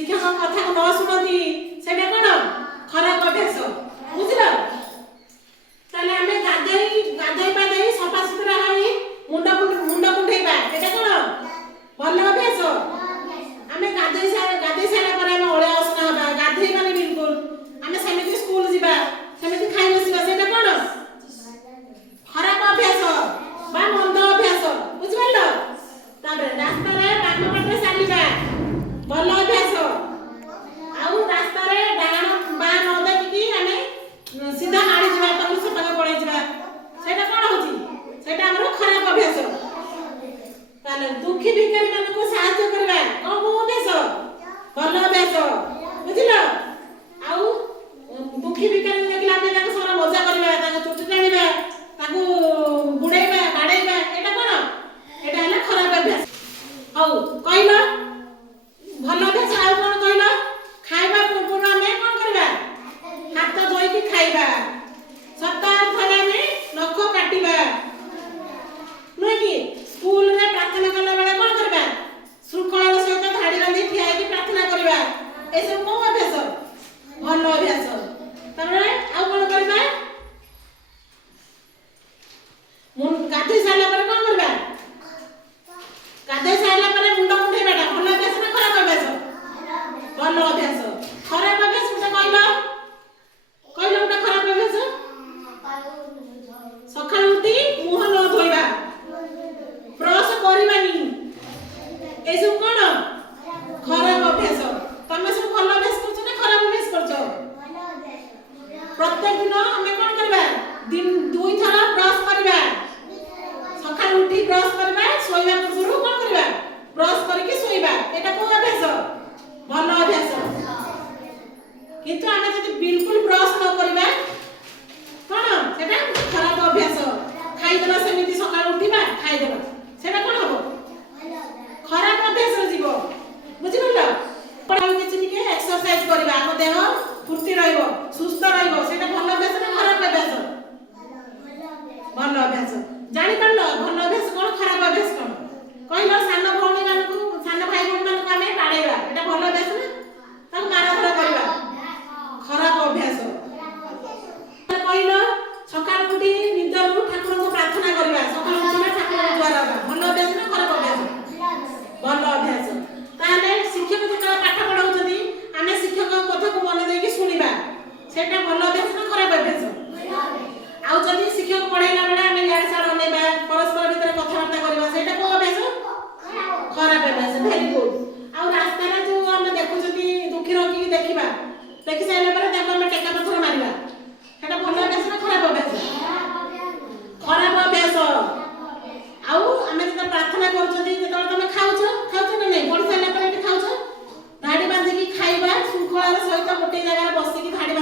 शिक्षक कथा को न शुणती सेटा कोन खराब अभ्यास बुझिल ताले हमें गाधई पाधई सफा सुतरा होई मुंड कुंढेबा एटा कोन भल अभ्यास हमें गाधई सारा पर हम ओळे असना हबा गाधई माने बिल्कुल हमें समिति स्कूल जिबा समिति खाइ बसिबा सेटा कोन खराब अभ्यास बा मंद अभ्यास बुझिबल ताबे रास्ता रे बाम पटे चलिबा भल अभ्यास आउ रास्ता रे डाण बा न देखि हमें सीधा मारी जिबा तक सपक पड़े जिबा सेटा कोन होची सेटा हमर खराब अभ्यास ताले दुखी भिखारी मान को सहायता करबा कोन अभ्यास भल अभ्यास बुझिल आउ दुखी भिखारी देखिला हमें ताके सारा मजा करबा ताके चुटी टाणीबा ताकू बुड़ेबा बाड़ेबा एटा कोन एटा हला खराब अभ्यास हौ कहिलो भल अभ्यास आउ कोन कहिलो खाइबा पूर्व हमें कोन करबा हाथ धोई के खाइबा सप्ताह थरे हमें नख काटिबा नुई कि स्कूल रे प्रार्थना करला बेले कोन करबा श्रृंखलार सहित धाड़ी बांधी ठिया के प्रार्थना करबा ए सब कोन अभ्यास भल अभ्यास तबरे आउ कोन करबा मुन गाधे साला पर कोन करबा गाधे साला पर मुंड कुंढेबाटा भल अभ्यास ना खराब अभ्यास भल अभ्यास खराब अभ्यास उठा कहलो उठा खराब अभ्यास सकाळ उठी मुह न धोइबा ब्रश करिबानी ए सब कोन खराब अभ्यास तमे सब भल अभ्यास करछ ना खराब अभ्यास करछ प्रत्येक दिन हमें कोन करबा दिन दुई थरा ब्रश करबा सकाळ उठी ब्रश करबा सोइबा पूर्व कोन करबा ब्रश करके सोइबा एटा को अभ्यास भल अभ्यास किंतु हमें जदि बिल्कुल ब्रश न करबा कोन सेटा खराब अभ्यास खाइ देला समिति सकाळ उठिबा खाइ देला सेटा कोन हबो खराब अभ्यास जीवो बुझिबल पढाउ किछि के एक्सरसाइज करबा हम देह फुर्ती रहइबो सुस्थ रहइबो सेटा भल अभ्यास ना खराब अभ्यास भल अभ्यास जानि पड़लो भल अभ्यास कोन खराब अभ्यास कोन कहलो सान भौणी मानकु सान भाई भौणी मानकु हमें बाड़ेबा एटा भल अभ्यास ना ताकु मारा धरा करबा खराब अभ्यास कहलो सकाळ उठी निदरु ठाकुर को प्रार्थना करबा सकाळ उठिबा ठाकुर को द्वारा भल अभ्यास ना खराब अभ्यास भल अभ्यास ताले शिक्षक जका पाठ पढाउछथि हमें शिक्षक कथा को मन देकी सुनिबा सेटा भल अभ्यास ना खराब अभ्यास आउ जदि शिक्षक पढाइला बेला हमें यार साड अनेबा परस्पर भीतर कथावार्ता करबा सेटा को अभ्यास खराब अभ्यास वेरी गुड आउ रास्ता रे जो हम देखुछथि दुखी रोगी देखिबा देखि साइला पर ताको हम टेका पत्थर मारिबा सेटा भल अभ्यास ना खराब अभ्यास खराब अभ्यास आउ हमें जब प्रार्थना करछथि जेतोल तमे खाउछ ना नै पढि साइला पर एटी खाउछ धाडी बांधी की खाइबा श्रृंखलार सहित गोटे जगह बसिकी धाडी